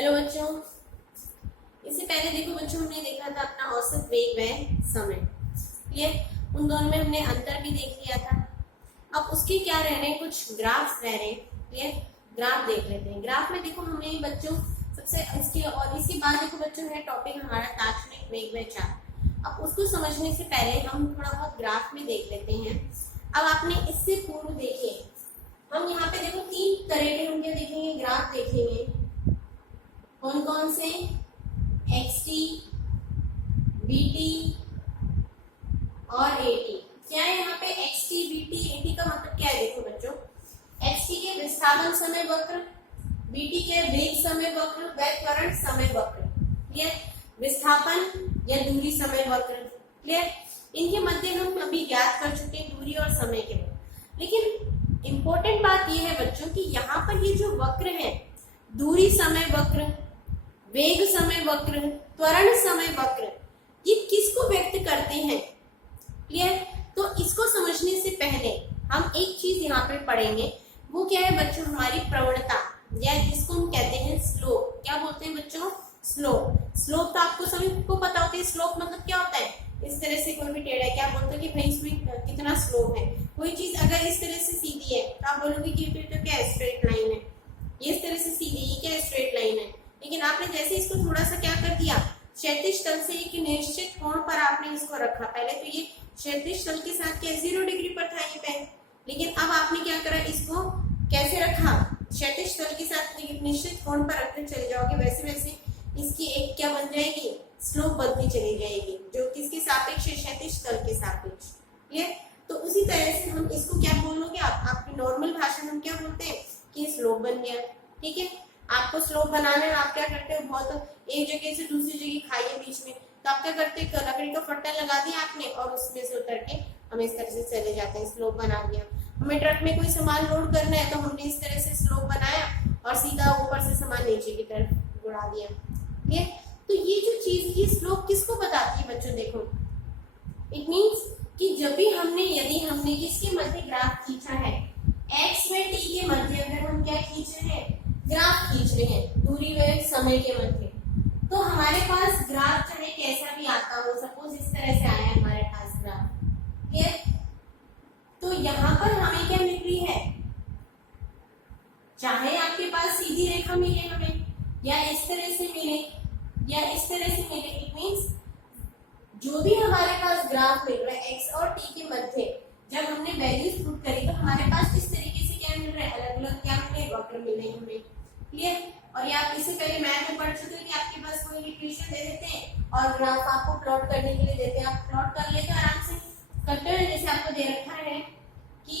Hello बच्चों, इससे पहले देखो बच्चों, हमने देखा था अपना औसत वेग व समय। ये उन दोनों में हमने अंतर भी देख लिया था। अब उसके क्या रह रहे हैं, कुछ ग्राफ्स रह रहे हैं। ये ग्राफ देख लेते हैं। ग्राफ में देखो हमें बच्चों सबसे इसके बाद देखो बच्चों है टॉपिक हमारा तात्क्षणिक वेग व चाल। अब उसको समझने से पहले हम थोड़ा बहुत ग्राफ में देख लेते हैं। अब आपने इससे पूर्व देखे, हम यहाँ पे देखो तीन तरह के हम क्या देखेंगे, ग्राफ देखेंगे। कौन कौन से? XT, BT और AT। क्या है यहाँ पे XT, BT, AT का मतलब क्या है? देखो बच्चों, XT के विस्थापन समय वक्र, BT के वेग समय वक्र व त्वरण समय वक्र। क्लियर? विस्थापन या दूरी समय वक्र। क्लियर? इनके मध्य हम अभी ज्ञात कर चुके हैं दूरी और समय के वक्र। लेकिन इंपॉर्टेंट बात यह है बच्चों कि यहाँ पर ये जो वक्र है, दूरी समय वक्र, वेग समय वक्र, त्वरण समय वक्र, ये किसको व्यक्त करते हैं? क्लियर? तो इसको समझने से पहले हम एक चीज यहाँ पे पढ़ेंगे। वो क्या है बच्चों? हमारी प्रवणता, या जिसको हम कहते हैं स्लोप। क्या बोलते हैं बच्चों? स्लोप। स्लोप तो आपको सभी को पता होता है। स्लोप मतलब क्या होता है? इस तरह से कोई भी टेढ़ा है, क्या बोलते हैं कि भाई इसमें कितना स्लोप है। कोई चीज अगर इस तरह से सीधी है तो आप बोलोगे कि तो क्या स्ट्रेट लाइन है। ये इस तरह से सीधी, ये क्या स्ट्रेट लाइन है। लेकिन आपने जैसे इसको थोड़ा सा क्या कर दिया, क्षैतिज तल से एक निश्चित कोण पर आपने इसको रखा। पहले तो ये क्षैतिज तल के साथ क्या 0 डिग्री पर था ये पेन, लेकिन अब आपने क्या करा, इसको कैसे रखा? क्षैतिज तल के साथ निश्चित कोण पर रखते चले जाओगे, वैसे वैसे इसकी एक क्या बन जाएगी, स्लोप बनती चली जाएगी, जो किसके सापेक्ष है? क्षैतिज तल के सापेक्ष। क्लियर? तो उसी तरह से हम इसको क्या बोलोगे आप, आपकी नॉर्मल भाषा में हम क्या बोलते हैं कि स्लोप बन गया। ठीक है? आपको स्लोप बनाने में आप क्या करते हो, बहुत एक जगह से दूसरी जगह खाई है बीच में, तो आप क्या करते हैं, लकड़ी का फट्टा लगा दिया आपने और उसमें से उतर के हम इस तरह से चले जाते हैं। स्लोप बना दिया। हमें ट्रक में कोई सामान लोड करना है तो हमने इस तरह से स्लोप बनाया और सीधा ऊपर से सामान नीचे की तरफ उड़ा दिया। ठीक है? तो ये जो चीज, ये स्लोप किसको बताती है बच्चों? देखो, इट मीन्स कि जब भी यदि हमने किसके मध्य ग्राफ खींचा है, x व t के मध्य अगर हम क्या खींच रहे हैं, ग्राफ खींच रहे हैं, दूरी व समय के मध्य, तो हमारे पास ग्राफ चाहे कैसा भी आता हो, सपोज इस तरह से आया हमारे पास ग्राफ। ठीक? तो यहाँ पर हमें क्या मिल रही है, चाहे आपके पास सीधी रेखा मिले हमें, या इस तरह से मिले, या इस तरह से मिले, इट मीन्स जो भी हमारे पास ग्राफ मिल रहा है x और t के मध्य, जब हमने वैल्यूज पुट करी तो हमारे पास इस तरीके से क्या मिल रहा है, अलग अलग क्या मिले, वक्र मिले हमें। क्लियर? और ये आप इससे पहले मैथ में पढ़ चुके हैं कि आपके पास कोई इक्वेशन दे देते हैं और ग्राफ आपको प्लॉट करने के लिए देते हैं, आप प्लॉट कर लेते हैं आराम से करते हैं। जैसे आपको दे रखा है कि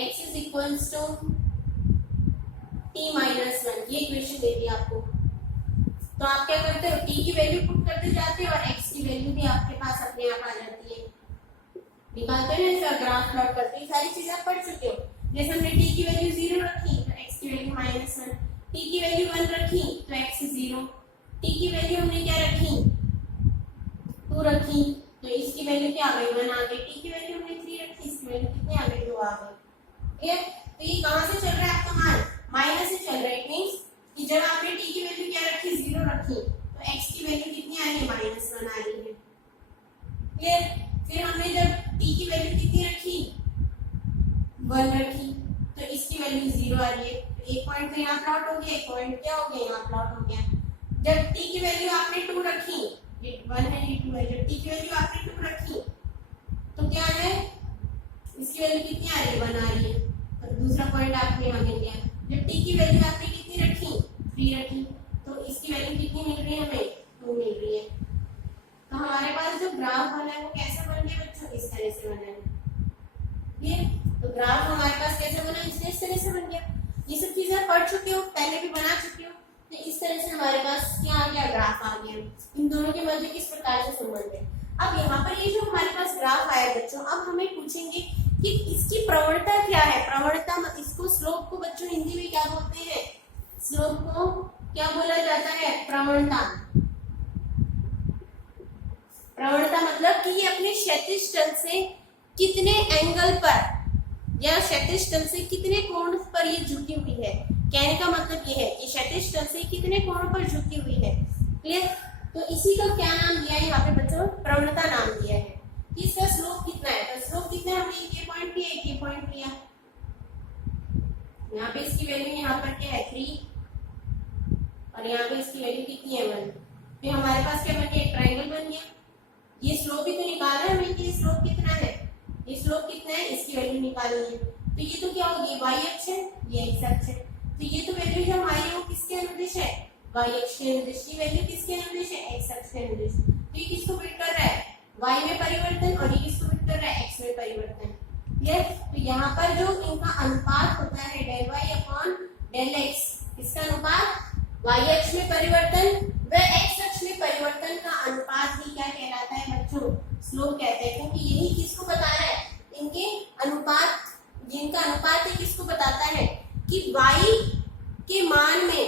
x is equals to t-1, ये इक्वेशन दे दी आपको, तो आप क्या करते हो, t की वैल्यू पुट करते जाते हो और x की वैल्यू भी आपके पास अपने आप आ जाती है, निकालते हैं इसका ग्राफ प्लॉट करते हैं। सारी चीजें आप पढ़ चुके हो। जैसे हमने t की वैल्यू 0 रखी तो x की वैल्यू -1, t की वैल्यू 1 रखी तो x 0, t की वैल्यू हमने क्या रखी, 2 रखी तो इसकी वैल्यू क्या आ गई, 1 आ गई। t की वैल्यू हमने 3 रखी, इसकी वैल्यू कितनी आ गई, 2 आ गई। क्लियर? तो ये कहां से चल रहा है आपका मान, माइनस से चल रहा है। इट मींस कि जब आपने t की वैल्यू क्या रखी, 0 रखी, तो x की वैल्यू कितनी आ रही है, -1 आ रही है। क्लियर? फिर हमने जब t की वैल्यू कितनी रखी, 1 रखी, तो इसकी वैल्यू 0 आ रही है। तो एक पॉइंट तो यहाँ प्लॉट हो गया, एक पॉइंट क्या हो गया, यहाँ प्लॉट हो गया। जब t की वैल्यू आपने 2 रखी, ये 1 है ये 2 है, जब t की वैल्यू आपने 2 रखी तो क्या है, इसकी वैल्यू कितनी आ रही है, 1 आ रही है। तो दूसरा पॉइंट आपको यहाँ मिल गया। जब t की वैल्यू आपने कितनी रखी, 3 रखी, तो इसकी वैल्यू कितनी मिल रही है हमें, 2 मिल रही है। तो हमारे पास जो ग्राफ बना है वो कैसा बन गया बच्चों, इस तरह से बना है। ये तो ग्राफ हमारे पास कैसे बना, इस तरह से बन गया। ये सब चीजें आप पढ़ चुके हो, पहले भी बना चुके हो। तो इस तरह से हमारे पास क्या आ गया, ग्राफ आ गया। इन दोनों के मध्य किस प्रकार से संबंध है। अब यहाँ पर ये जो हमारे पास ग्राफ आया बच्चों, अब हमें पूछेंगे कि इसकी प्रवणता क्या है। प्रवणता, इसको स्लोप को बच्चों हिंदी में क्या बोलते हैं, स्लोप को क्या बोला जाता है, प्रवणता। प्रवणता मतलब कि ये अपने क्षैतिज तल से कितने एंगल पर या क्षैतिज तल से कितने कोण पर ये झुकी हुई है। कहने का मतलब ये है कि क्षैतिज तल से कितने कोणों पर झुकी हुई है। क्लियर। तो इसी का क्या नाम दिया है यहाँ पे बच्चों, प्रवणता नाम दिया है कि इसका स्लोप कितना है। तो स्लोप कितना है, हमने ये पॉइंट लिया, ये पॉइंट लिया, यहाँ पे इसकी वैल्यू यहाँ पर क्या है 3 और यहाँ पे इसकी वैल्यू कितनी है 1। तो हमारे पास क्या बन गया, एक ट्रायंगल बन गया। ये स्लोप भी तो निकालना है हमें कि स्लोप कितना है, ये स्लोप कितना है, इसकी वैल्यू निकालनी है। तो ये तो क्या होगी, y अक्ष है, ये x अक्ष है। तो ये तो वैल्यू जो हमारी है वो किसके अनुदिश है, y अक्ष के अनुदिश। ये वैल्यू किसके अनुदिश है, x अक्ष के अनुदिश। तो ये किसको फिट कर रहा है, y में परिवर्तन, और ये किसको फिट कर रहा है, x में परिवर्तन। क्लियर। तो यहाँ पर जो इनका अनुपात होता है del y upon del x, इसका अनुपात y अक्ष में परिवर्तन व x अक्ष में परिवर्तन का अनुपात ही क्या कहलाता है बच्चों, स्लोप कहते हैं। क्योंकि यही किसको बता रहा है, इनके अनुपात, जिनका अनुपात है किसको बताता है कि y के मान में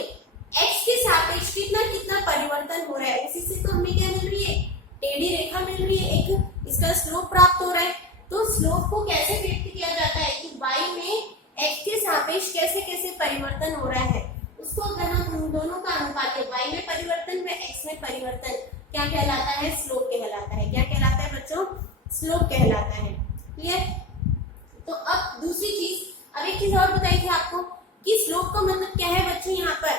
x के सापेक्ष कितना कितना परिवर्तन हो रहा है। उसी से तो हमें क्या मिल रही है, टेढ़ी रेखा मिल रही है, एक इसका स्लोप प्राप्त हो रहा है। तो स्लोप को कैसे व्यक्त किया जाता है कि y में x के सापेक्ष कैसे कैसे परिवर्तन हो रहा है, उसको अगर हम उन दोनों का अनुपात है y में परिवर्तन व x में परिवर्तन क्या कहलाता है, स्लोप कहलाता है। क्या कहलाता है बच्चों, स्लोप कहलाता है। क्लियर। तो अब दूसरी चीज, अब एक चीज और बताई थी आपको कि स्लोप का मतलब क्या है बच्चों, यहाँ पर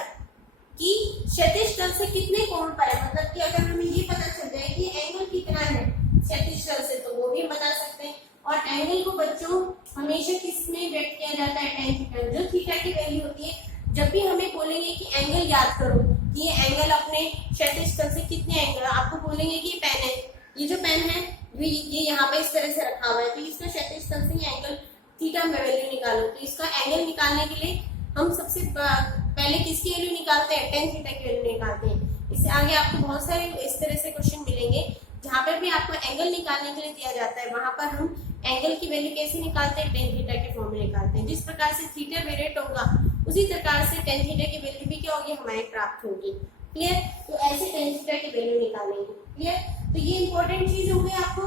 कि क्षैतिज तल से कितने कोण पर है। मतलब कि अगर हमें ये पता चल जाए कि एंगल कितना है क्षैतिज तल से, तो वो भी हम बता सकते हैं। और एंगल को बच्चों हमेशा किस में व्यक्त किया जाता है, tan थीटा, जो थीटा की वैल्यू होती है। जब भी हमें बोलेंगे कि एंगल याद करो कि ये एंगल अपने क्षैतिज तल से कितने एंगल, आपको बोलेंगे कि ये पेन है, ये जो पेन है ये यहाँ पे इस तरह से रखा हुआ है, तो इसका क्षैतिज तल से एंगल थीटा में वैल्यू निकालो। तो इसका एंगल निकालने के लिए हम सबसे पहले किसकी वैल्यू निकालते हैं, tan थीटा की वैल्यू निकालते हैं। इससे आगे आपको बहुत सारे इस तरह से क्वेश्चन मिलेंगे जहाँ पर भी आपको एंगल निकालने के लिए दिया जाता है, वहां पर हम एंगल की वैल्यू कैसे निकालते हैं, tan थीटा के फॉर्म में निकालते हैं। जिस प्रकार से थीटा वेरिएट होगा उसी प्रकार से tan थीटा की वैल्यू भी क्या होगी, हमें प्राप्त होगी। क्लियर। तो ऐसे tan थीटा की वैल्यू निकालेंगे। क्लियर। तो ये इंपॉर्टेंट चीज हो गई, आपको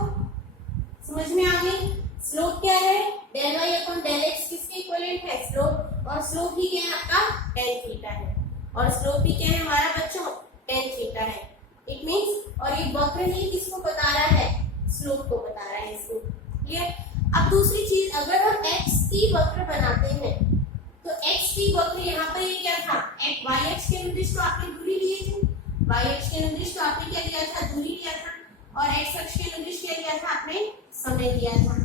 समझ में आ गई। स्लोप क्या है, del y upon del x किसके इक्विवेलेंट है, स्लोप। और स्लोप ही क्या है आपका, tan थीटा है। और स्लोप ही क्या है हमारा बच्चों, tan थीटा है। इट मींस, और ये वक्र ही किसको बता रहा है, स्लोप को बता रहा है इसको। क्लियर। अब दूसरी चीज, अगर हम x की वक्र बनाते हैं तो x की वक्र यहाँ पर ये क्या था, y अक्ष के अनुदिश तो आपने दूरी ली थी, y अक्ष के अनुदिश तो आपने क्या लिया था, दूरी लिया था, और x अक्ष के अनुदिश क्या लिया था आपने, समय लिया था,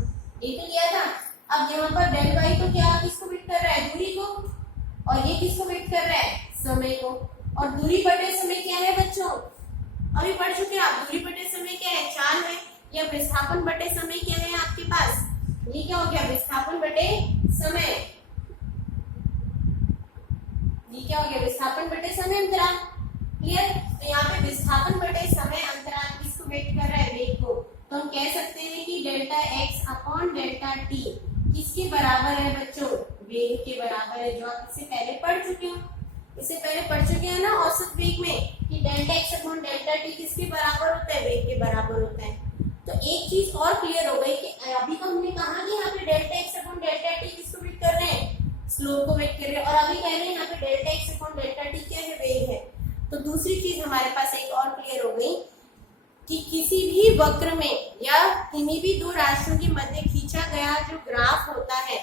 ये तो लिया था। अब यहाँ पर del y तो क्या किसको व्यक्त कर रहा है, दूरी को, और ये किसको व्यक्त कर रहा है, समय को। और दूरी बटे समय क्या है बच्चों, अभी पढ़ चुके हैं आप, दूरी बटे समय क्या है, चाल है, या विस्थापन बटे समय क्या है आपके पास, ये क्या हो गया, विस्थापन बटे समय, ये क्या हो गया, विस्थापन बटे समय अंतराल। क्लियर। तो यहाँ पे विस्थापन बटे समय अंतराल किसको व्यक्त कर रहा है, वेग को। तो हम कह सकते हैं कि delta x upon delta t किसके बराबर है बच्चों, वेग के बराबर है, जो आप इससे पहले पढ़ चुके हो। इससे पहले पढ़ चुके हैं ना औसत वेग में कि delta x upon delta t किसके बराबर होता है, वेग के बराबर होता है। तो एक चीज और क्लियर हो गई कि अभी तो हमने कहा कि यहाँ पे delta x upon delta t किसको व्यक्त कर रहे हैं, स्लोप को व्यक्त कर रहे हैं, और अभी कह रहे हैं यहाँ पे delta x upon delta t क्या है, वेग है। तो दूसरी चीज हमारे पास एक और क्लियर हो गई कि किसी भी वक्र में या किन्हीं भी दो राशियों के मध्य खींचा गया जो ग्राफ होता है,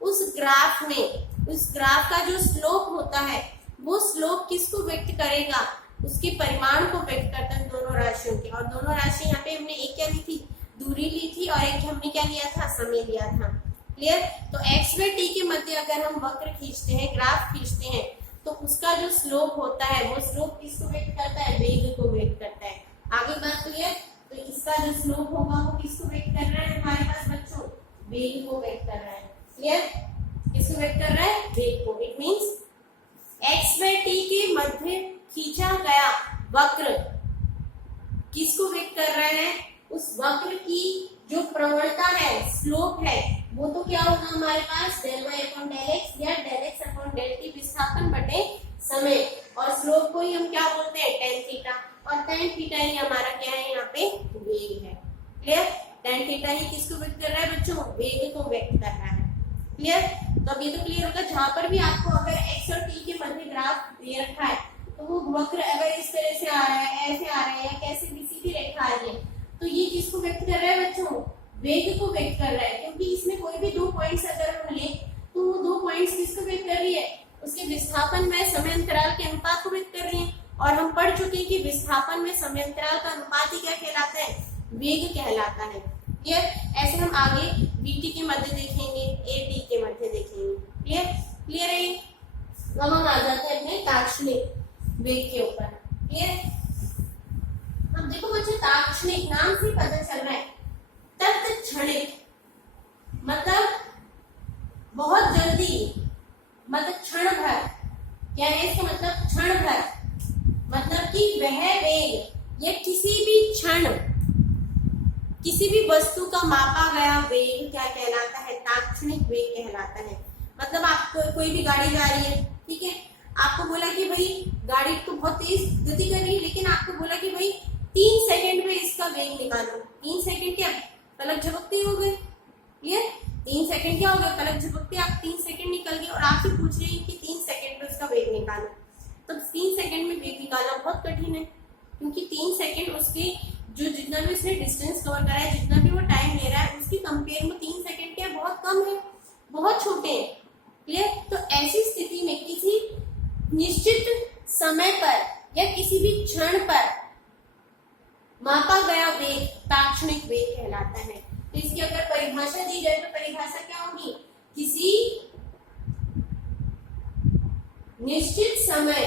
उस ग्राफ में, उस ग्राफ का जो स्लोप होता है, वो स्लोप किसको व्यक्त करेगा, उसके परिमाण को व्यक्त करता है दोनों राशियों के। और दोनों राशि यहाँ पे हमने एक क्या ली थी, दूरी ली थी, और एक हमने क्या लिया था, समय लिया था। क्लियर। तो x व t के मध्य अगर हम वक्र खींचते हैं, ग्राफ खींचते हैं, तो उसका जो स्लोप होता है वो स्लोप किसको व्यक्त करता है, वेग को व्यक्त करता है। आगे बात क्लियर। तो इसका जो स्लोप होगा वो किसको व्यक्त कर रहा है हमारे पास बच्चों, वेग को व्यक्त कर रहा है। क्लियर। किसको व्यक्त कर रहा है, वेग को। इट मींस x व t के मध्य खींचा गया वक्र किसको व्यक्त कर रहा है, उस वक्र की जो प्रवणता है, स्लोप है, वो तो क्या होगा हमारे पास, del y upon del x या del x upon del t विस्थापन बटे समय। और स्लोप को ही हम क्या बोलते हैं, tan थीटा। और tan थीटा ही हमारा क्या है, यहाँ पे वेग है। क्लियर। tan थीटा ही किसको व्यक्त कर रहा है बच्चों, वेग को व्यक्त कर रहा है। क्लियर। तो अब ये तो क्लियर होगा, जहां पर भी आपको अगर x और t के मध्य ग्राफ दे रखा है तो वो वक्र अगर इस तरह से आ रहा है, ऐसे आ रहा है, या कैसे भी सीधी रेखा आ रही है, तो ये किसको व्यक्त कर रहा है बच्चों? वेग को व्यक्त कर रहा है, क्योंकि इसमें कोई भी दो पॉइंट्स अगर हम ले तो वो दो पॉइंट्स किसको व्यक्त कर रही है? उसके विस्थापन में समय अंतराल के अनुपात को व्यक्त कर रही है। और हम पढ़ चुके हैं कि विस्थापन में समय अंतराल का अनुपात ही क्या कहलाता है? वेग कहलाता है। क्लियर? ऐसे हम आगे बीटी के मध्य देखेंगे, एटी के मध्य देखेंगे। क्लियर? क्लियर है? अब हम आ जाते हैं अपने ताक्षणिक वेग के ऊपर। क्लियर? अब देखो बच्चों, ताक्षणिक नाम से पता चल रहा है, तत्क्षणिक मतलब बहुत जल्दी, मतलब क्षण भर। क्या है इसका मतलब? क्षण भर, मतलब कि वह वेग या किसी भी क्षण किसी भी वस्तु का मापा गया वेग क्या कहलाता है? ताक्षणिक वेग कहलाता है। मतलब आपको कोई भी गाड़ी जा रही है, ठीक है, आपको बोला कि भाई गाड़ी तो बहुत तेज गति कर रही है, लेकिन आपको बोला कि भाई 3 सेकंड में इसका वेग निकालो। 3 सेकंड क्या? पलक झपकते हो गए। क्लियर? 3 सेकंड क्या हो गया? पलक झपकते आप 3 सेकंड निकल गए, और आप ही पूछ रहे हैं कि 3 सेकंड में उसका वेग निकालो। तो 3 सेकंड में वेग निकालना बहुत कठिन है, क्योंकि 3 सेकंड उसके जो जितना भी उसने डिस्टेंस कवर करा है, जितना भी वो टाइम ले रहा है, उसकी कंपेयर में 3 सेकंड क्या बहुत कम है, बहुत छोटे हैं। क्लियर? तो ऐसी स्थिति में किसी निश्चित समय पर या किसी भी क्षण पर मापा गया वेग ताक्षणिक वेग कहलाता है। तो इसकी अगर परिभाषा दी जाए तो परिभाषा क्या होगी? किसी निश्चित समय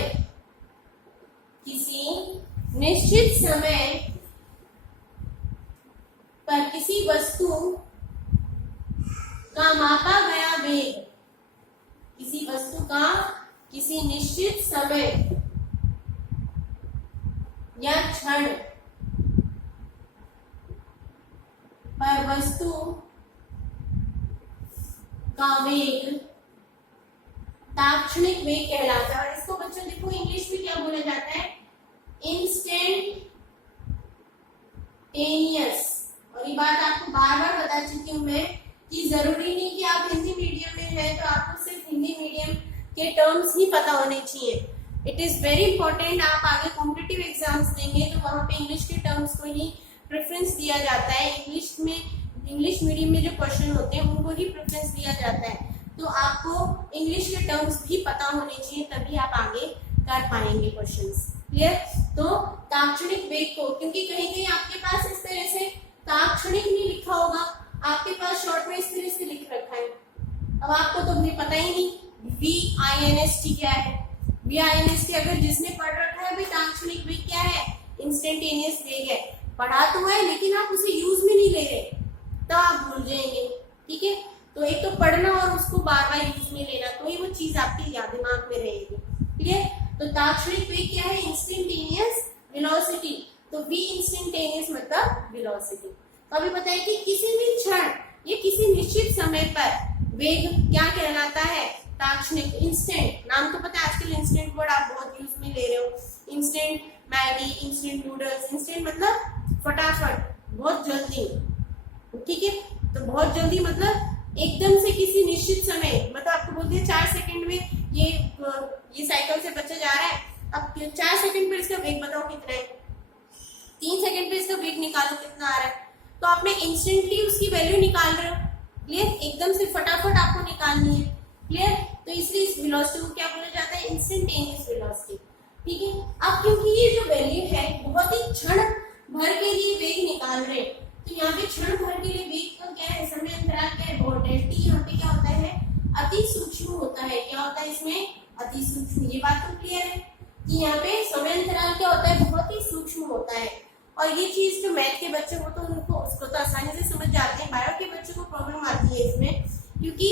पर किसी वस्तु का मापा गया वेग, किसी वस्तु का किसी निश्चित समय या क्षण पर वस्तु का वेग ताक्षणिक वेग कहलाता है। और इसको बच्चों देखो इंग्लिश में क्या बोला जाता है? इंस्टेंटेनियस। और ये बात आपको बार बार बता चुकी हूँ मैं कि जरूरी नहीं कि आप हिंदी मीडियम में हैं तो आपको सिर्फ हिंदी मीडियम के टर्म्स ही पता होने चाहिए। It is very important. आप आगे कॉम्पिटिटिव एग्जाम्स देंगे तो वहां पे इंग्लिश के टर्म्स को ही प्रेफरेंस दिया जाता है। इंग्लिश मीडियम में जो क्वेश्चन होते हैं उनको ही प्रेफरेंस दिया जाता है। तो आपको इंग्लिश के टर्म्स भी पता होने चाहिए, तभी आप आगे कर पाएंगे क्वेश्चंस। क्लियर? तो ताक्षणिक वेग को, क्योंकि कहीं कहीं आपके पास इस तरह से ताक्षणिक नहीं लिखा होगा, आपके पास शॉर्ट में इस तरह से लिख रखा है। अब आपको तो भी पता ही नहीं VINST क्या है। VINST अगर जिसने पढ़ रखा है भी ताक्षणिक वेग क्या है? इंस्टेंटेनियस वेग है। पढ़ा तो है लेकिन आप उसे यूज में नहीं ले रहे, तो आप भूल जाएंगे। ठीक है? तो एक तो पढ़ना और उसको बार बार यूज में लेना, तो ही वो चीज आपके याद दिमाग में रहेगी। क्लियर? तो ताक्षणिक वेग क्या है? Instantaneous velocity. तो V इंस्टेंटेनियस मतलब वेलोसिटी। तो अभी बताइए कि किसी भी क्षण या किसी निश्चित समय पर वेग क्या कहलाता है? ताक्षणिक। इंस्टेंट नाम तो पता है, आजकल इंस्टेंट वर्ड आप बहुत यूज में ले रहे हो। Instant Maggi, instant noodles. Instant मतलब फटाफट, बहुत जल्दी। ठीक है? तो बहुत जल्दी मतलब एकदम से किसी निश्चित समय, मतलब आपको बोलते हैं 4 सेकंड में ये साइकिल से बच्चा जा रहा है, अब 4 सेकंड में इसका वेग बताओ कितना है? 3 सेकंड में इसका वेग निकालो कितना आ रहा है। तो आपने इंस्टेंटली उसकी वैल्यू निकाल रहे हो। क्लियर? एकदम से फटाफट आपको निकालनी है। क्लियर? तो इसलिए इस वेलोसिटी को क्या बोला जाता है? Instantaneous velocity. ठीक है? अब क्योंकि ये जो वैल्यू है बहुत ही क्षण भर के लिए वेग निकाल रहे हैं, तो यहाँ पे क्षण भर के लिए वेग का क्या है? समय अंतराल क्या है? डेल्टी। यहाँ पे क्या होता है? अति सूक्ष्म होता है। क्या होता है इसमें? अति सूक्ष्म। ये बात तो क्लियर है कि यहाँ पे समय अंतराल क्या होता है? बहुत ही सूक्ष्म होता है। और ये चीज जो मैथ के बच्चे हो तो उनको उसको तो आसानी से समझ जाते हैं। बायो के बच्चों को प्रॉब्लम आती है इसमें, क्योंकि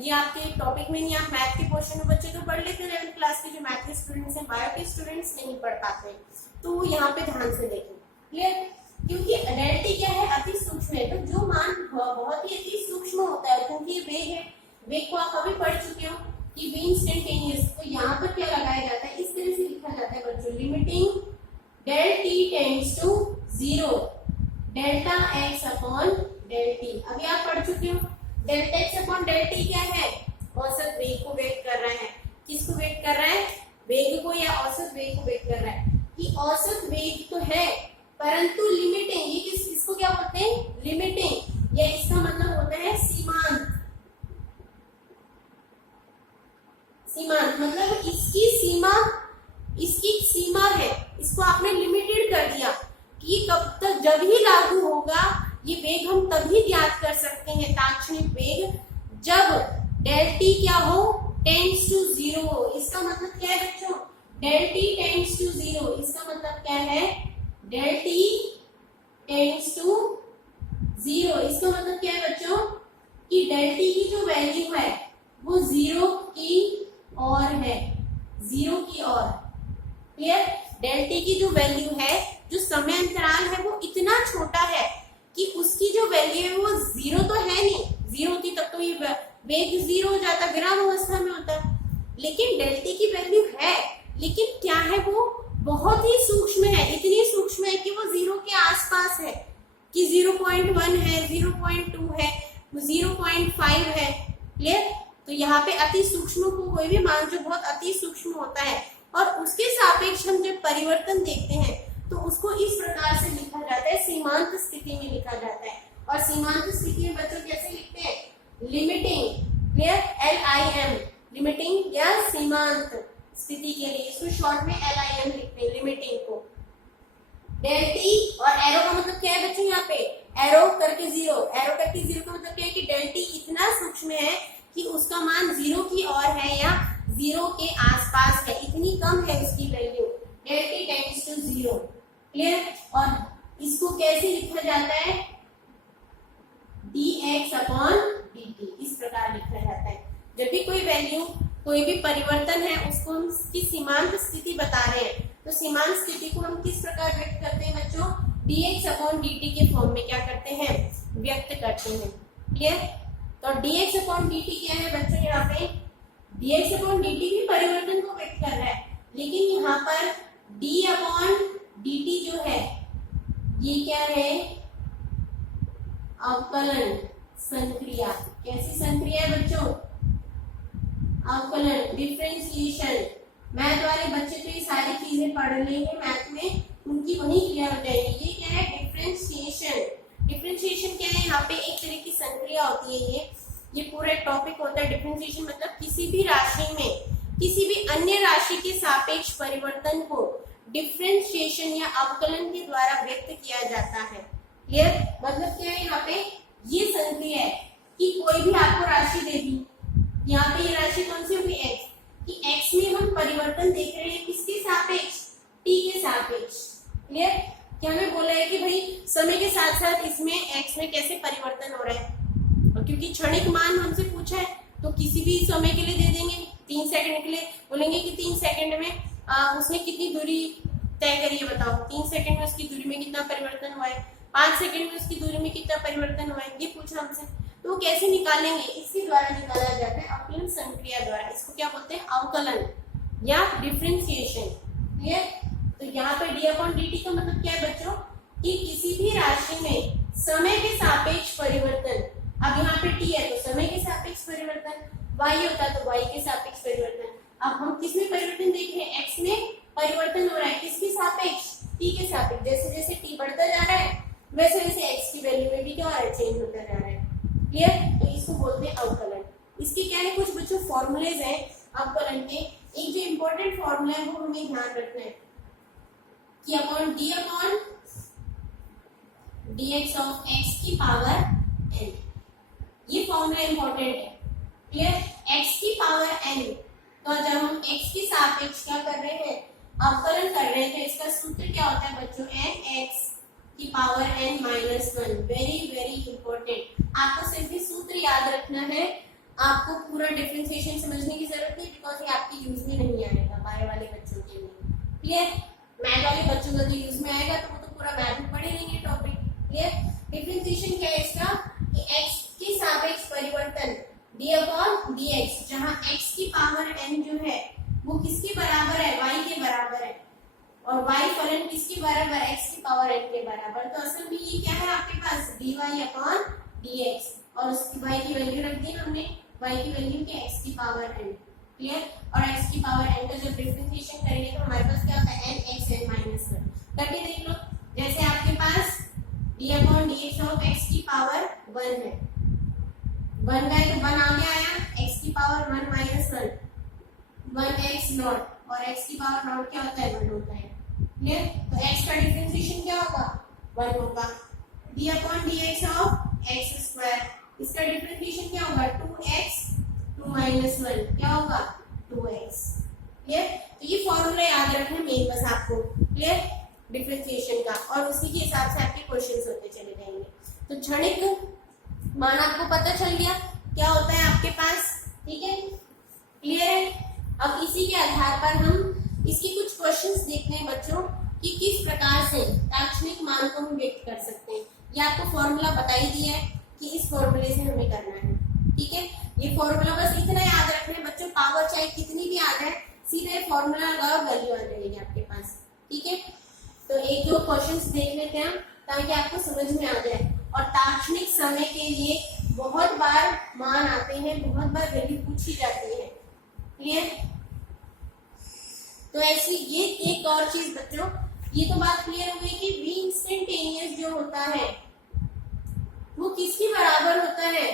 ये आपके टॉपिक में नहीं, आप मैथ के पोर्शन में बच्चे तो पढ़ लेते हैं 11th क्लास के जो मैथ के स्टूडेंट्स हैं, बायो के स्टूडेंट्स नहीं पढ़ पाते, तो यहाँ पे ध्यान से देखें। क्लियर? क्योंकि डेल्टी क्या है? अति सूक्ष्म है। तो जो मान बहुत ही अति सूक्ष्म होता है, क्योंकि ये वेग है, वेग को आप अभी पढ़ चुके हो कि V इंस्टेंटेनियस, तो यहाँ पर क्या लगाया जाता है? इस तरह से लिखा जाता है बच्चों, limiting del t tends to 0 delta x upon del t। अभी आप पढ़ चुके हो delta x upon del t क्या है? औसत वेग को व्यक्त कर रहा है। किसको व्यक्त कर रहा है? वेग को या औसत वेग को वेट कर रहा है कि औसत वेग तो है परंतु लिमिटिंग, ये इसको क्या बोलते हैं, लिमिटिंग, या इसका मतलब होता है सीमांत। सीमांत मतलब इसकी सीमा है, इसको आपने लिमिटेड कर दिया कि कब तक, जब ही लागू होगा ये वेग हम तभी ज्ञात कर सकते हैं तात्क्षणिक वेग जब डेल टी क्या हो, टेंड्स टू जीरो हो। इसका मतलब क्या है बच्चों, delta tends to zero, इसका मतलब क्या है, delta tends to zero. इसका मतलब क्या है बच्चों कि डेल टी की जो वैल्यू है वो जीरो की ओर है, जीरो की ओर। क्लियर, डेल टी की जो वैल्यू है, जो समय अंतराल है वो इतना छोटा है कि उसकी जो वैल्यू है वो जीरो तो है नहीं, जीरो थी तब तो ये वेग जीरो हो जाता, विराम अवस्था में होता, लेकिन डेल टी की वैल्यू है, लेकिन क्या है वो बहुत ही सूक्ष्म है, इतनी सूक्ष्म है कि वो जीरो के आसपास है, कि 0.1 है, 0.2 है, 0.5 है। क्लियर, तो यहाँ पे अति सूक्ष्म को कोई भी मान जो बहुत अति सूक्ष्म होता है और उसके सापेक्ष हम जब परिवर्तन देखते हैं तो उसको इस प्रकार से लिखा जाता है, सीमांत स्थिति में लिखा जाता है। और सीमांत स्थिति में बच्चों कैसे लिखते हैं, लिमिटिंग। क्लियर, LIM, लिमिटिंग या सीमांत स्थिति के लिए इसको शॉर्ट में LIM लिखते हैं, लिमिटिंग को। डेल टी और एरो का मतलब क्या है बच्चों, यहाँ पे एरो करके जीरो, एरो करके जीरो का मतलब क्या है कि डेल टी इतना सूक्ष्म है कि उसका मान जीरो की ओर है या जीरो के आसपास है, इतनी कम है उसकी value, delta tends to zero. Clear, और इसको कैसे लिखा जाता है, dx अपॉन dt, इस प्रकार लिखा जाता है। जब भी कोई वैल्यू, कोई भी परिवर्तन है उसको हम उसकी सीमांत स्थिति बता रहे हैं, तो सीमांत स्थिति को हम किस प्रकार व्यक्त करते हैं बच्चों, dx अपॉन dt के फॉर्म में क्या करते हैं, व्यक्त करते हैं। क्लियर, तो dx अपॉन dt क्या है बच्चों, यहाँ पे dx अपॉन dt भी परिवर्तन को व्यक्त कर रहा है, लेकिन यहाँ पर d अपॉन dt जो है ये क्या है, अवकलन संक्रिया। कैसी संक्रिया है बच्चों, अवकलन, डिफरेंशिएशन। मैथ वाले बच्चे तो ये सारी चीजें पढ़ लेंगे मैथ में, उनकी वही क्लियर हो जाएगी। ये क्या है, डिफरेंशिएशन। डिफरेंशिएशन क्या है, यहाँ पे एक तरह की संक्रिया होती है, ये पूरा टॉपिक होता है डिफरेंशिएशन। मतलब किसी भी राशि में किसी भी अन्य राशि के सापेक्ष परिवर्तन को डिफरेंशिएशन या अवकलन के द्वारा व्यक्त किया जाता है। क्लियर, मतलब क्या है, यहाँ पे ये संक्रिया है कि कोई भी आपको राशि दे दी, यहाँ पे ये राशि कौन सी होगी, x, कि x में हम परिवर्तन देख रहे हैं किसके सापेक्ष, t के सापेक्ष। क्लियर, क्या हमें बोला है कि भाई समय के साथ साथ इसमें x में कैसे परिवर्तन हो रहा है, और क्योंकि क्षणिक मान हमसे पूछा है तो किसी भी समय के लिए दे देंगे, 3 सेकंड के लिए बोलेंगे कि 3 सेकंड में उसने कितनी दूरी तय करी है बताओ, 3 सेकंड में उसकी दूरी में कितना परिवर्तन हुआ है, 5 सेकंड में उसकी दूरी में कितना परिवर्तन हुआ है, ये पूछा हमसे। तो कैसे निकालेंगे, इसके द्वारा निकाला जाता है अवकलन संक्रिया द्वारा। इसको क्या बोलते हैं, अवकलन या डिफरेंशिएशन। क्लियर, तो यहाँ पर डी अपॉन डी टी का मतलब क्या है बच्चों, कि किसी भी राशि में समय के सापेक्ष परिवर्तन, अब यहाँ पे टी है तो समय के सापेक्ष परिवर्तन, वाई होता है तो वाई के सापेक्ष परिवर्तन। अब हम किसमें परिवर्तन देख रहे हैं, एक्स में परिवर्तन हो रहा है, किसके सापेक्ष, टी के सापेक्ष। जैसे जैसे टी बढ़ता जा रहा है वैसे वैसे एक्स की वैल्यू में भी क्या हो रहा है, चेंज होता जा रहा है। क्लियर, तो इसको बोलते हैं अवकलन। इसके क्या है, कुछ बच्चों फॉर्मूलेज हैं अवकलन के। एक जो इंपॉर्टेंट फॉर्मूला है वो हमें ध्यान रखना है कि अपॉन dx ऑफ x की पावर n, ये फॉर्मूला इंपॉर्टेंट है। क्लियर, x की पावर n, तो जब हम x के सापेक्ष क्या कर रहे हैं, अवकलन कर रहे हैं, तो इसका सूत्र क्या होता है बच्चों, n(x) की power n minus 1। Very very important, आपको सिर्फ ये सूत्र याद रखना है, आपको पूरा डिफरेंशिएशन समझने की जरूरत नहीं, बिकॉज ये आपके यूज में नहीं आएगा बायो वाले बच्चों के लिए। क्लियर, मैथ वाले बच्चों का तो यूज में आएगा तो वो तो पूरा मैथ में पढ़े रहेंगे टॉपिक। क्लियर, डिफरेंशिएशन क्या है इसका, कि x के सापेक्ष परिवर्तन d अपॉन dx, जहां x की पावर n जो है वो किसके बराबर है, y के बराबर है, और y फलन किसके बराबर, x की पावर n के बराबर। तो असल में ये क्या है आपके पास, dy अपॉन dx, और उसकी y की वैल्यू रख दी हमने, y की वैल्यू के x की पावर n। क्लियर, और x की पावर n का जब डिफरेंशिएशन करेंगे तो हमारे पास क्या होता है nxn माइनस वन। करके देख लो, जैसे आपके पास d/dx ऑफ x की पावर 1 है, 1 गए तो 1 आगे आया, x की पावर 1 माइनस 1 x नॉट, और x की पावर नॉट क्या होता है 1 होता है। क्लियर? तो x का डिफरेंशिएशन क्या होगा 1 होगा। d/dx ऑफ x स्क्वायर, इसका डिफरेंशिएशन क्या होगा 2x 2 माइनस 1 क्या होगा 2x। क्लियर? तो ये फॉर्मूला याद रखना मेन बस आपको। क्लियर? डिफरेंशिएशन का, और उसी के हिसाब से आपके क्वेश्चंस होते चले जाएंगे। तो क्षणिक मान आपको पता चल गया क्या होता है आपके पास। ठीक है, क्लियर है? अब इसी के आधार पर हम इसके कुछ क्वेश्चंस देखते हैं बच्चों कि किस प्रकार से ताक्षणिक मान को हम व्यक्त कर सकते हैं। ये आपको फॉर्मूला बता ही दिया है कि इस फॉर्मूले से हमें करना है। ठीक है, ये फॉर्मूला बस इतना याद रखना है बच्चों, पावर चाहे कितनी भी आ जाए सीधे फॉर्मूला लगाओ वैल्यू आ जाएगी आपके पास। ठीक है, तो एक दो क्वेश्चंस देख लेते हैं ताकि आपको समझ में आ जाए। और ताक्षणिक समय के लिए बहुत बार मान आते हैं, बहुत बार वैल्यू पूछी जाती है। क्लियर? तो ऐसी ये एक और चीज बच्चों, ये तो बात क्लियर हो गई कि v इंस्टेंटेनियस जो होता है वो किसके बराबर होता है,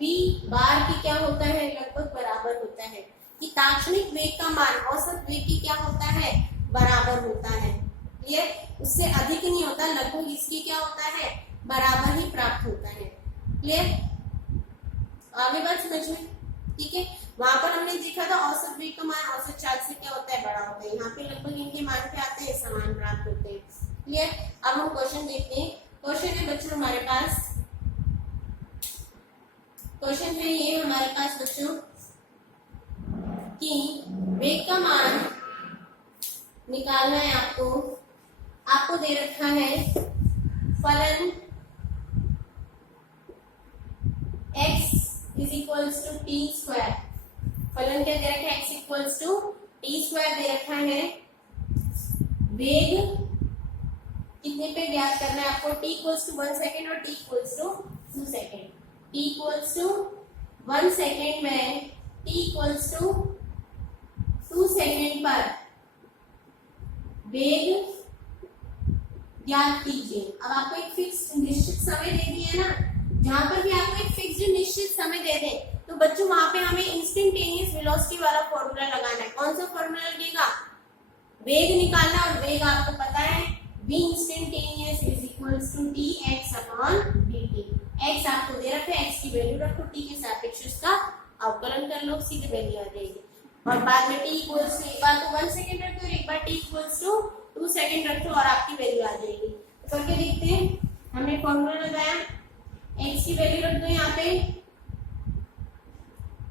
v बार की क्या होता है लगभग बराबर होता है। कि ताक्षणिक वेग का मान औसत वेग की क्या होता है बराबर होता है। क्लियर? उससे अधिक नहीं होता, लगभग इसकी क्या होता है बराबर ही प्राप्त होता है। क्लियर? आगे बात समझ में। ठीक है, वहां पर हमने देखा था औसत वेग का मान औसत चाल से क्या होता है बड़ा होता है, यहाँ पे लगभग इनके मान पे आते हैं समान प्राप्त होते हैं। क्लियर? अब हम क्वेश्चन देखते हैं। क्वेश्चन है बच्चों हमारे पास, क्वेश्चन है ये हमारे पास बच्चों कि वेग का मान निकालना है आपको। आपको दे रखा है फलन x is equals to T square. फलन क्या दे रखा है x equals to T square दे रखा है। वेग कितने पे ज्ञात करना है आपको, t इक्वल्स टू 1 सेकेंड और t equals to 2 second. t equals to 1 second में t इक्वल्स टू 2 सेकेंड पर वेग ज्ञात कीजिए। अब आपको एक फिक्स निश्चित समय दे दिया ना, जहां पर भी आपको एक फिक्स निश्चित समय दे दे तो बच्चों वहां पे हमें इंस्टेंटेनियस वेलोसिटी वाला फॉर्मूला लगाना है। कौन सा फॉर्मूला लगेगा, वेग निकालना, और वेग आपको पता है v instantaneous is equals to dx upon dt। x आपको दे रखा है, x की वैल्यू रखो, t के सापेक्ष उसका अवकलन कर लो, सीधे वैल्यू आ जाएगी। और बाद में t इक्वल्स टू एक बार तो 1 सेकेंड रख दो और एक बार t इक्वल्स टू 2 सेकेंड रख दो और आपकी वैल्यू आ जाएगी। तो करके देखते हैं। हमने फॉर्मूला लगाया, x की वैल्यू रख दो यहाँ पे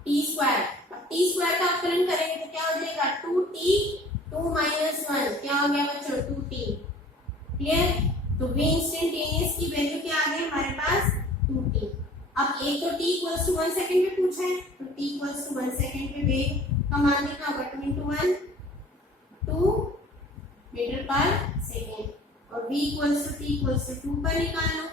टी स्क्वायर। अब टी स्क्वायर का अवकलन करेंगे तो क्या हो जाएगा 2t 2 माइनस 1 क्या हो गया बच्चों 2t। क्लियर? तो v इंस्टेंटेनियस की वैल्यू क्या आ गई हमारे पास 2t। अब एक तो t इक्वल्स टू 1 सेकेंड पे पूछा है, तो t इक्वल्स टू 1 सेकेंड पे वेग का मान कितना होगा 2 into 1 2 मीटर पर सेकेंड, और v equals to t equals to 2 पर निकाल लो,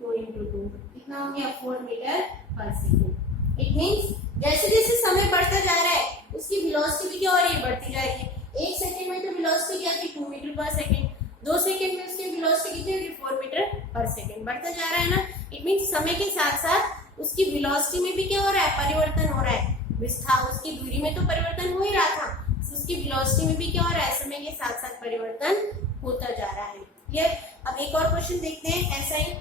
2 into 2 कितना हो गया 4 मीटर पर सेकेंड। इट मींस जैसे जैसे समय बढ़ता जा रहा है उसकी वेलोसिटी भी क्या हो रही है बढ़ती जा रही है। 1 सेकेंड में तो वेलोसिटी क्या थी 2 मीटर पर सेकेंड, 2 सेकेंड में उसकी वेलोसिटी कितनी होगी 4 मीटर पर सेकेंड, बढ़ता जा रहा है ना। इट मींस समय के साथ साथ उसकी वेलोसिटी में भी क्या हो रहा है परिवर्तन हो रहा है। विस्थापन उसकी दूरी में तो परिवर्तन हो ही रहा था, उसकी वेलोसिटी में भी क्या हो रहा है समय के साथ साथ परिवर्तन होता जा रहा है। क्लियर? अब एक और क्वेश्चन देखते हैं ऐसा ही,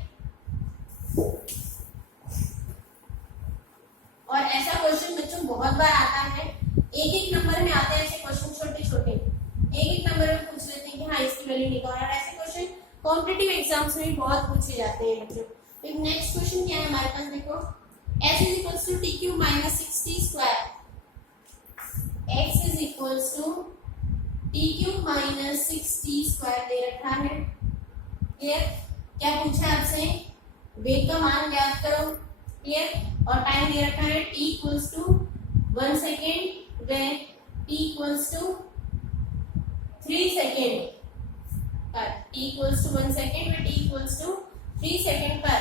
और ऐसा क्वेश्चन बच्चों बहुत बार आता है, एक एक नंबर में आते हैं ऐसे क्वेश्चन, छोटे छोटे एक एक नंबर में पूछ लेते हैं कि हाँ इसकी वैल्यू निकालो, और ऐसे क्वेश्चन कॉम्पिटिटिव एग्जाम्स में भी बहुत पूछे जाते हैं बच्चों। तो नेक्स्ट क्वेश्चन क्या है हमारे पास, देखो s is equals to T cube minus 6t square, x is equals to T cube minus 6t square दे रखा है। क्लियर? क्या पूछा है आपसे, वेग का मान ज्ञात करो। क्लियर? और टाइम दे रखा है t इक्वल्स टू 1 सेकेंड व t इक्वल्स टू 3 सेकेंड पर, t इक्वल्स टू 1 सेकेंड व t इक्वल्स टू 3 सेकेंड पर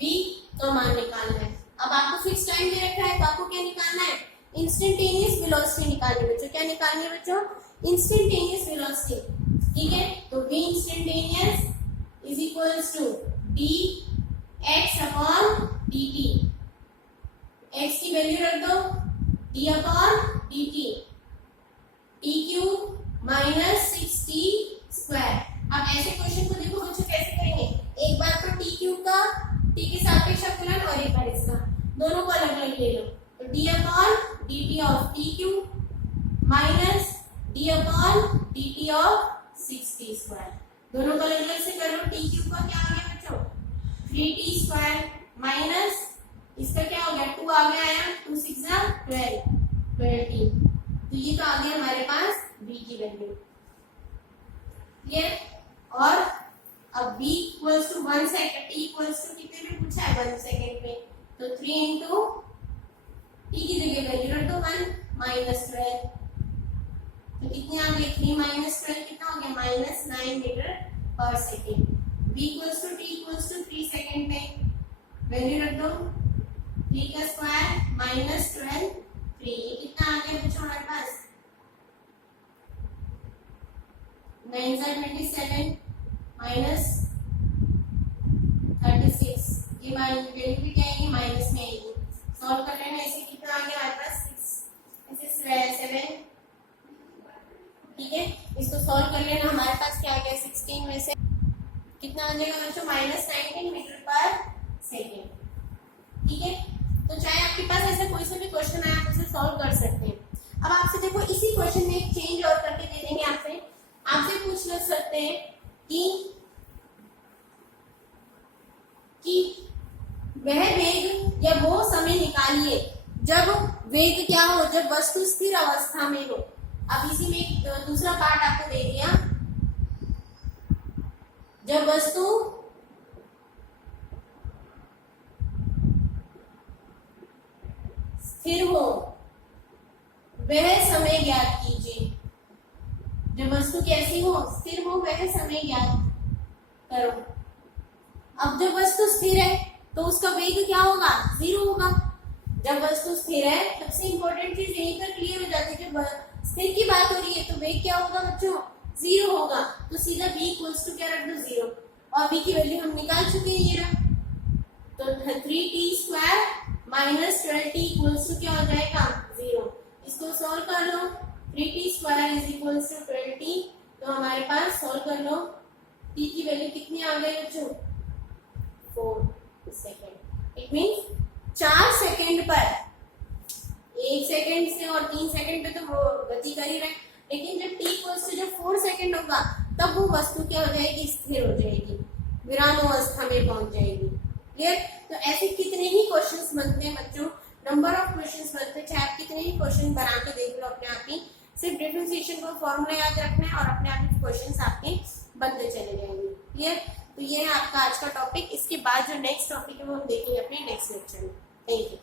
v का मान निकालना है। अब आपको फिक्स टाइम दे रखा है तो आपको क्या निकालना है इंस्टेंटेनियस वेलोसिटी निकालनी है बच्चों। क्या निकालनी है बच्चों? Instantaneous velocity. ठीक है, तो v instantaneous is equals to d x upon d t. X की वैल्यू रख दो, d upon d t, t cube minus 6t square. अब ऐसे क्वेश्चन को देखो बच्चों कैसे करेंगे, एक बार तो टी क्यूब का टी के सापेक्ष अवकलन और एक बार इसका, दोनों को अलग अलग ले लो। तो D upon d T of T cube minus D upon d T of 6t square. दोनों को अलग अलग से कर लो। टी क्यूब का क्या आ गया बच्चों? 3t स्क्वायर माइनस इसका क्या हो गया? 2 आ गया आया, 2 6 12, 12t। तो ये तो आ गया हमारे पास b की वैल्यू। क्लियर? और अब b equals to 1 second, t equals to कितने में पूछा है? 1 सेकंड में। तो 3 इंटू t की जगह वैल्यू रख दो 1 माइनस 12। तो कितने आ गए? 3 माइनस 12 कितना हो गया? -9 मीटर पर second. b equals to t equals to 3 second में वैल्यू रख दो 3 का स्क्वायर माइनस 12 3। ये कितना आ गया बच्चों हमारे पास? 9 27 माइनस 36। ये वैल्यू भी क्या आएगी? माइनस में आएगी। सॉल्व कर लेना। ऐसे कितना आ गया हमारे पास? 6 ऐसे 7। ठीक है, इसको सॉल्व कर लेना। हमारे पास क्या आ गया? 16 में से कितना आ जाएगा बच्चों? -19 मीटर पर सेकेंड। ठीक है, तो चाहे आपके पास ऐसा कोई सा भी क्वेश्चन आए आप उसे सॉल्व कर सकते हैं। अब आपसे देखो इसी क्वेश्चन में एक चेंज और करके दे देंगे। आपसे पूछ ले सकते हैं कि वह वेग या वो समय निकालिए जब वेग क्या हो? जब वस्तु स्थिर अवस्था में हो। अब इसी में एक दूसरा पार्ट आपको दे दिया, जब वस्तु स्थिर हो वह समय ज्ञात कीजिए। जब वस्तु कैसी हो? स्थिर हो, वह समय ज्ञात करो। अब जब वस्तु स्थिर है तो उसका वेग क्या होगा? 0 होगा। जब वस्तु स्थिर है, सबसे इंपॉर्टेंट चीज यहीं पर क्लियर हो जाती है। जब स्थिर की बात हो रही है तो वेग क्या होगा बच्चों? 0 होगा। तो सीधा v इक्वल्स टू क्या रख दो? 0। और v की वैल्यू हम निकाल चुके हैं ये रहा। तो 3t square minus 12t equals to क्या हो जाएगा? 0। इसको सॉल्व कर लो। 3t square is equals to 12t। तो हमारे पास सॉल्व कर लो, t की वैल्यू कितनी आ गई बच्चों? 4 सेकेंड। इट मीन्स 4 सेकेंड पर, 1 सेकेंड से और 3 सेकेंड पे तो वो गति कर ही रहे, लेकिन जब t इक्वल्स टू जब 4 सेकेंड होगा तब वो वस्तु क्या हो जाएगी? स्थिर हो जाएगी, विरामावस्था में पहुंच जाएगी। क्लियर? तो ऐसे कितने ही क्वेश्चंस बनते हैं बच्चों, नंबर ऑफ क्वेश्चंस बनते हैं। चाहे आप कितने ही क्वेश्चन बना के देख लो अपने आप ही, सिर्फ डिफरेंशिएशन का फॉर्मूला याद रखना है और अपने आप ही क्वेश्चंस आपके बनते चले जाएंगे। क्लियर? तो ये है आपका आज का टॉपिक। इसके बाद जो नेक्स्ट टॉपिक है वो हम देखेंगे अपने नेक्स्ट लेक्चर में। Thank you.